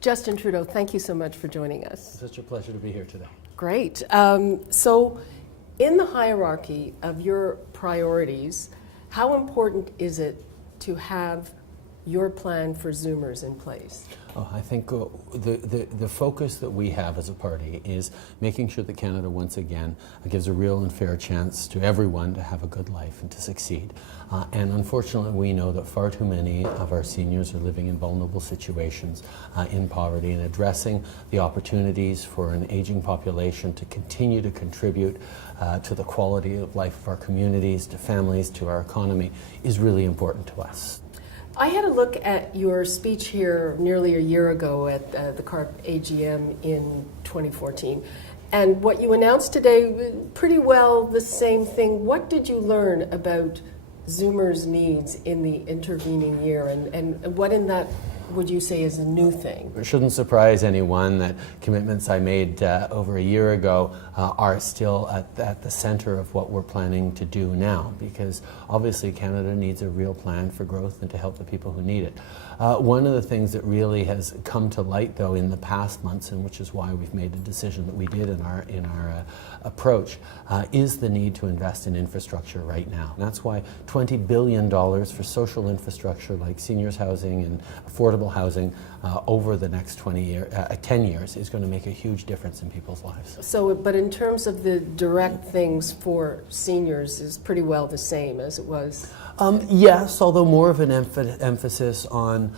Justin Trudeau, thank you so much for joining us. It's such a pleasure to be here today. Great. So in the hierarchy of your priorities, how important is it to have your plan for Zoomers in place? I think the focus that we have as a party is making sure that Canada once again gives a real and fair chance to everyone to have a good life and to succeed. And unfortunately we know that far too many of our seniors are living in vulnerable situations, in poverty, and addressing the opportunities for an aging population to continue to contribute to the quality of life of our communities, to families, to our economy is really important to us. I had a look at your speech here nearly a year ago at the CARP AGM in 2014. And what you announced today, pretty well the same thing. What did you learn about Zoomers' needs in the intervening year? And what in that would you say is a new thing? It shouldn't surprise anyone that commitments I made over a year ago are still at the center of what we're planning to do now, because obviously Canada needs a real plan for growth and to help the people who need it. One of the things that really has come to light, though, in the past months, and which is why we've made the decision that we did in our approach, is the need to invest in infrastructure right now. And that's why $20 billion for social infrastructure like seniors housing and affordable housing over the next 10 years is going to make a huge difference in people's lives. So, but in terms of the direct things for seniors is pretty well the same as it was? Yes, although more of an emphasis on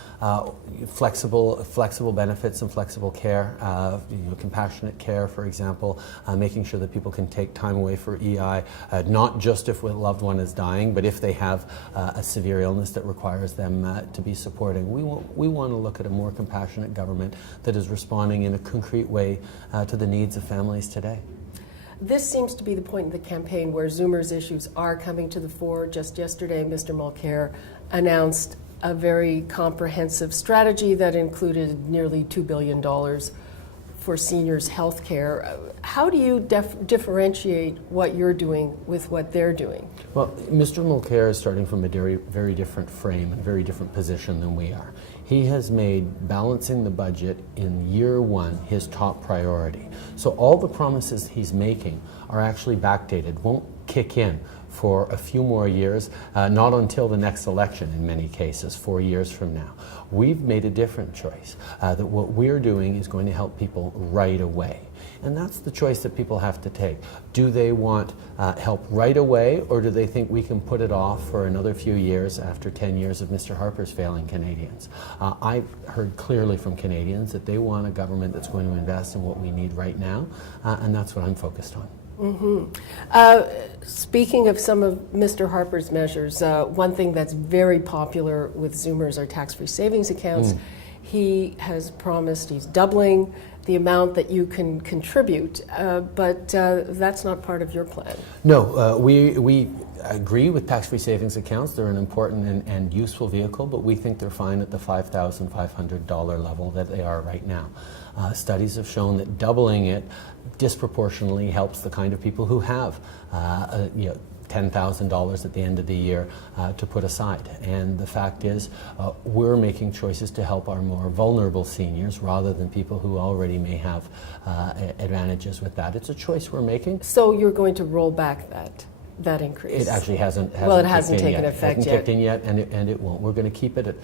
flexible benefits and flexible care, compassionate care, for example, making sure that people can take time away for EI, not just if a loved one is dying, but if they have a severe illness that requires them to be supporting. We want to look at a more compassionate government that is responding in a concrete way to the needs of families today. This seems to be the point in the campaign where Zoomers' issues are coming to the fore. Just yesterday, Mr. Mulcair announced a very comprehensive strategy that included nearly $2 billion for seniors' health care. How do you differentiate what you're doing with what they're doing? Well, Mr. Mulcair is starting from a very different frame and very different position than we are. He has made balancing the budget in year one his top priority. So all the promises he's making are actually backdated, won't kick in for a few more years, not until the next election in many cases, 4 years from now. We've made a different choice, that what we're doing is going to help people right away. And that's the choice that people have to take. Do they want help right away, or do they think we can put it off for another few years after 10 years of Mr. Harper's failing Canadians? I've heard clearly from Canadians that they want a government that's going to invest in what we need right now, and that's what I'm focused on. Mm-hmm. Speaking of some of Mr. Harper's measures, one thing that's very popular with Zoomers are tax-free savings accounts. He has promised he's doubling the amount that you can contribute, but that's not part of your plan. No, we agree with tax-free savings accounts. They're an important and useful vehicle, but we think they're fine at the $5,500 level that they are right now. Studies have shown that doubling it disproportionately helps the kind of people who have $10,000 at the end of the year to put aside. And the fact is, we're making choices to help our more vulnerable seniors rather than people who already may have advantages with that. It's a choice we're making. So you're going to roll back that increase? It actually hasn't well, it hasn't taken effect yet. It hasn't kicked in yet, and it won't. We're going to keep it at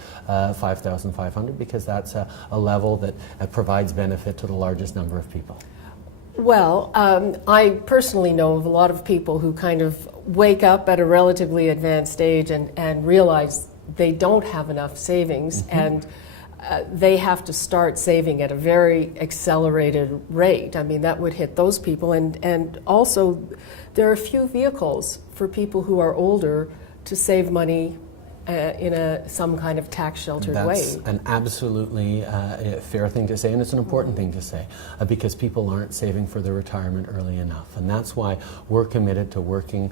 5,500 because that's a level that provides benefit to the largest number of people. Well, I personally know of a lot of people who kind of wake up at a relatively advanced age and realize they don't have enough savings, and they have to start saving at a very accelerated rate. I mean, that would hit those people. And also, there are few vehicles for people who are older to save money in some kind of tax-sheltered way. That's an absolutely fair thing to say, and it's an important thing to say, because people aren't saving for their retirement early enough. And that's why we're committed to working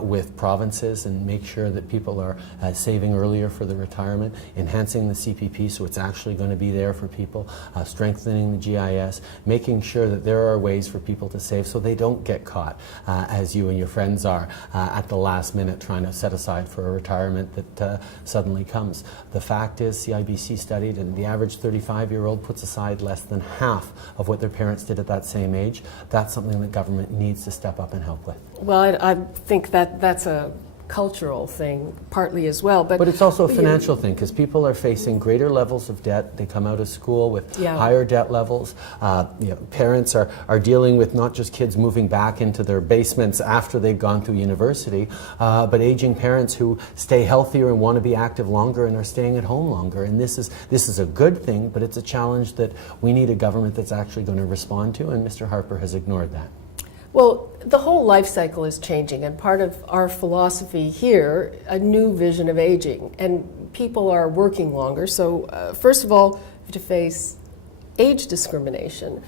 with provinces and make sure that people are saving earlier for their retirement, enhancing the CPP so it's actually going to be there for people, strengthening the GIS, making sure that there are ways for people to save so they don't get caught, as you and your friends are, at the last minute trying to set aside for a retirement that suddenly comes. The fact is, CIBC studied, and the average 35-year-old puts aside less than half of what their parents did at that same age. That's something that government needs to step up and help with. Well, I think that's a cultural thing partly as well, but it's also a financial thing, because people are facing greater levels of debt. They come out of school with higher debt levels. Parents are dealing with not just kids moving back into their basements after they've gone through university, but aging parents who stay healthier and want to be active longer and are staying at home longer. And this is a good thing, but it's a challenge that we need a government that's actually going to respond to, and Mr. Harper has ignored that. Well, the whole life cycle is changing, and part of our philosophy here, a new vision of aging, and people are working longer. So first of all, you have to face age discrimination.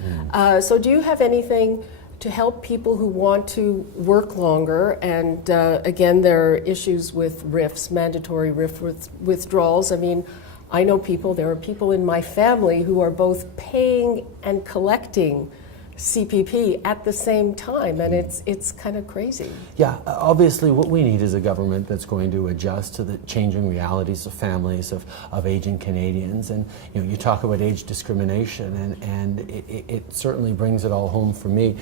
So do you have anything to help people who want to work longer? And again, there are issues with RIFs, mandatory RIF withdrawals. I mean, I know there are people in my family who are both paying and collecting CPP at the same time, and it's kind of crazy. Yeah, obviously what we need is a government that's going to adjust to the changing realities of families of aging Canadians. And you talk about age discrimination, and it certainly brings it all home for me.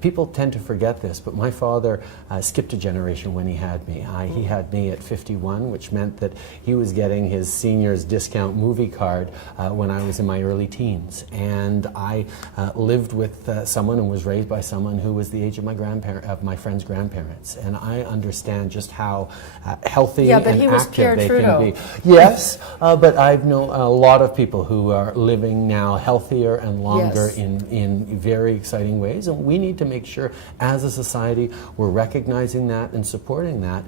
People tend to forget this, but my father skipped a generation when he had me. He had me at 51, which meant that he was getting his senior's discount movie card when I was in my early teens. And I lived with someone and was raised by someone who was the age of my friend's grandparents, and I understand just how healthy and active they can be. Yes, but I've known a lot of people who are living now healthier and longer in very exciting ways, and we need to make sure as a society we're recognizing that and supporting that,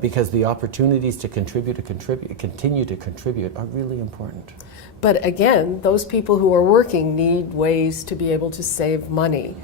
because the opportunities to continue to contribute are really important. But again, those people who are working need ways to be able to save money.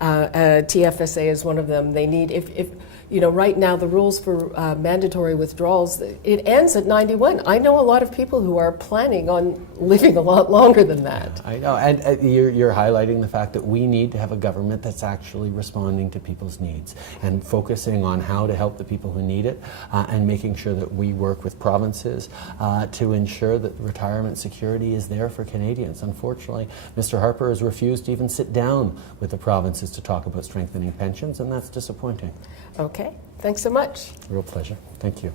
TFSA is one of them. They need, if right now the rules for mandatory withdrawals, it ends at 91. I know a lot of people who are planning on living a lot longer than that. I know, and you're highlighting the fact that we need to have a government that's actually responding to people's needs and focusing on how to help the people who need it, and making sure that we work with provinces to ensure that retirement security is there for Canadians. Unfortunately, Mr. Harper has refused to even sit down with the provinces to talk about strengthening pensions, and that's disappointing. Okay, thanks so much. Real pleasure. Thank you.